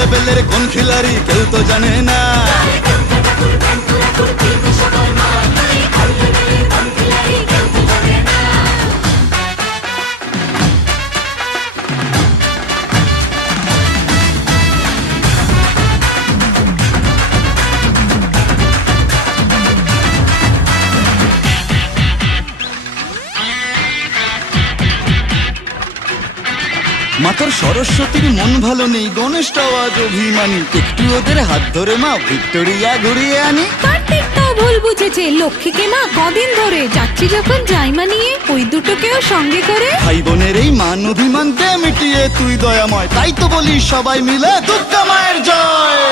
লেভেলের কোন খিলাড়ি কেউ তো জানে না। মাতার সরস্বতীর মন ভালো নেই, গণেশটাও আজ অভিমানী, একটু ওদের হাত ধরে মা ভিক্টোরিয়া ঘুরিয়ে আনি। কার্তিক তো ভুল বুঝেছে, লক্ষ্মীকে মা কদিন ধরে যাচ্ছি যখন জাইমা নিয়ে ওই দুটোকেও সঙ্গে করে। ভাই বোনের এই মান অভিমান দে মিটিয়ে তুই দয়াময়, তাই তো বলি সবাই মিলে দুর্গা মায়ের জয়।